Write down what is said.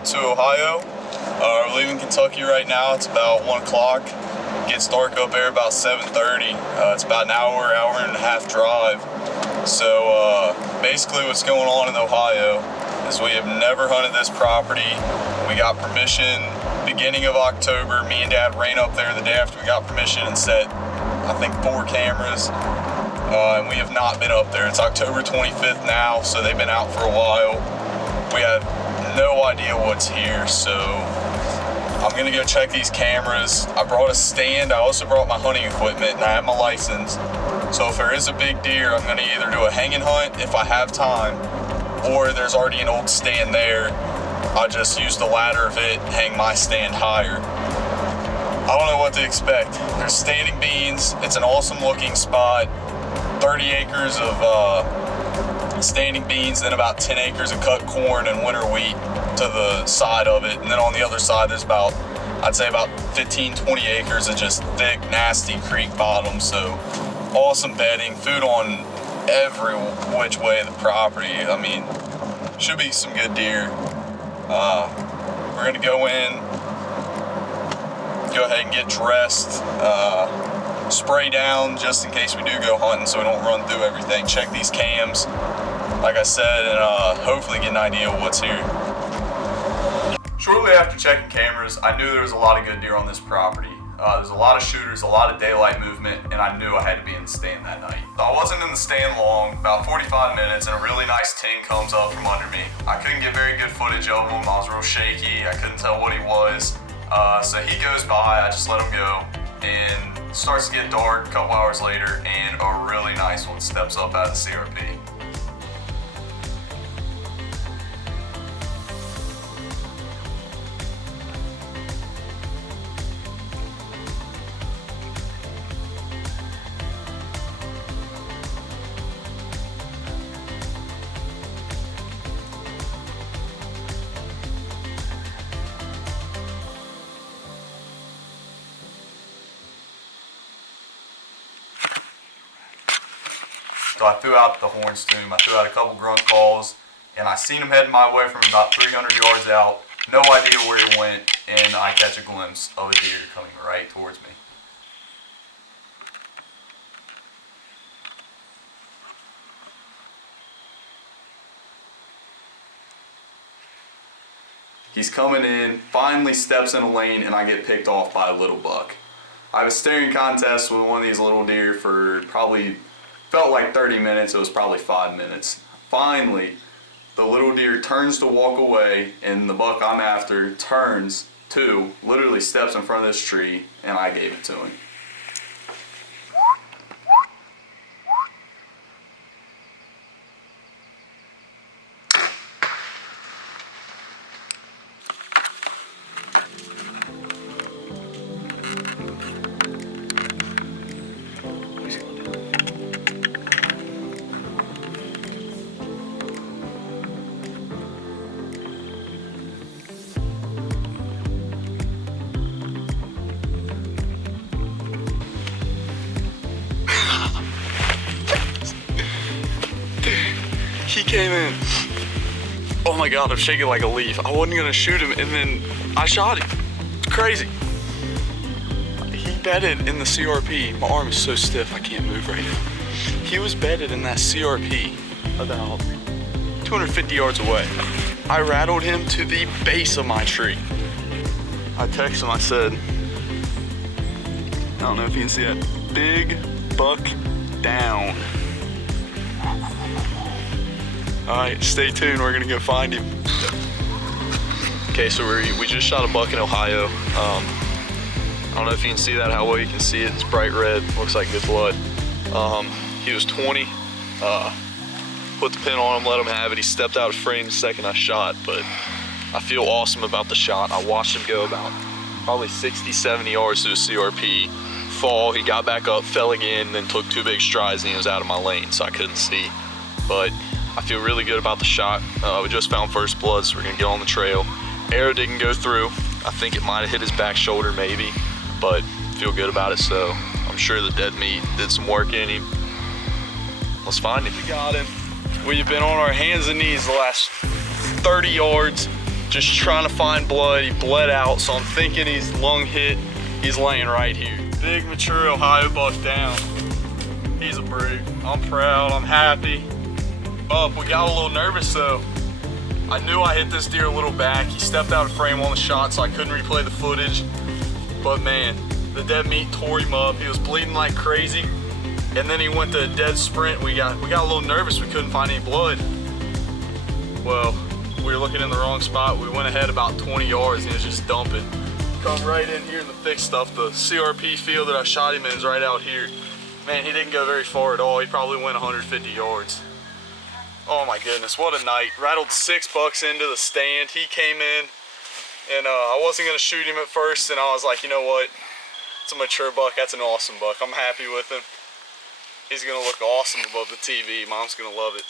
out to Ohio. We're leaving Kentucky right now. It's about 1 o'clock. Gets dark up there about 7:30. It's about an hour and a half drive. So basically what's going on in Ohio is we have never hunted this property. We got permission beginning of October. Me and Dad ran up there the day after we got permission and set, I think, 4 cameras. And we have not been up there. It's October 25th now, so they've been out for a while. We have no idea what's here, so I'm gonna go check these cameras. I brought a stand. I also brought my hunting equipment, and I have my license. So if there is a big deer, I'm gonna either do a hanging hunt if I have time, or there's already an old stand there. I'll just use the ladder of it, hang my stand higher. I don't know what to expect. There's standing beans. It's an awesome looking spot. 30 acres of standing beans, then about 10 acres of cut corn and winter wheat to the side of it. And then on the other side, there's about, I'd say about 15, 20 acres of just thick, nasty creek bottom. So awesome bedding, food on every which way of the property. I mean, should be some good deer. We're gonna go in, go ahead and get dressed, spray down just in case we do go hunting so we don't run through everything. Check these cams, like I said, and hopefully get an idea of what's here. Shortly after checking cameras, I knew there was a lot of good deer on this property. There's a lot of shooters, a lot of daylight movement, and I knew I had to be in the stand that night. So I wasn't in the stand long, about 45 minutes, and a really nice ting comes up from under me. I couldn't get very good footage of him. I was real shaky. I couldn't tell what he was. So he goes by, I just let him go, and starts to get dark a couple hours later, and a really nice one steps up out of the CRP. So I threw out the horns to him. I threw out a couple grunt calls, and I seen him heading my way from about 300 yards out. No idea where he went, and I catch a glimpse of a deer coming right towards me. He's coming in, finally steps in a lane, and I get picked off by a little buck. I have a staring contest with one of these little deer for probably, felt like 30 minutes, it was probably 5 minutes. Finally, the little deer turns to walk away, and the buck I'm after turns to, literally steps in front of this tree, and I gave it to him. He came in. Oh my God, I'm shaking like a leaf. I wasn't gonna shoot him, and then I shot him. It's crazy. He bedded in the CRP. My arm is so stiff I can't move right now. He was bedded in that CRP about 250 yards away. I rattled him to the base of my tree. I texted him, I said, I don't know if you can see that, big buck down. Alright, stay tuned, we're gonna go find him. Okay, so we just shot a buck in Ohio. I don't know if you can see that, how well you can see it. It's bright red, looks like good blood. He was 20. Put the pin on him, let him have it. He stepped out of frame the second I shot, but I feel awesome about the shot. I watched him go about probably 60, 70 yards to the CRP, fall, he got back up, fell again, then took 2 big strides, and he was out of my lane, so I couldn't see. But I feel really good about the shot. We just found first blood, so we're gonna get on the trail. Arrow didn't go through. I think it might have hit his back shoulder maybe, but feel good about it, so I'm sure the dead meat did some work in him. Let's find him. We got him. We've been on our hands and knees the last 30 yards. just trying to find blood. He bled out, so I'm thinking he's lung hit. He's laying right here. Big mature Ohio buck down. He's a brute. I'm proud, I'm happy. We got a little nervous though. I knew I hit this deer a little back. He stepped out of frame on the shot, so I couldn't replay the footage. But man, the dead meat tore him up. He was bleeding like crazy. And then he went to a dead sprint. We got a little nervous. We couldn't find any blood. Well, we were looking in the wrong spot. We went ahead about 20 yards and it was just dumping. Come right in here in the thick stuff. The CRP field that I shot him in is right out here. Man, he didn't go very far at all. He probably went 150 yards. Oh my goodness, what a night. Rattled 6 bucks into the stand. He came in and I wasn't gonna shoot him at first, and I was like, you know what? It's a mature buck, that's an awesome buck. I'm happy with him. He's gonna look awesome above the TV. Mom's gonna love it.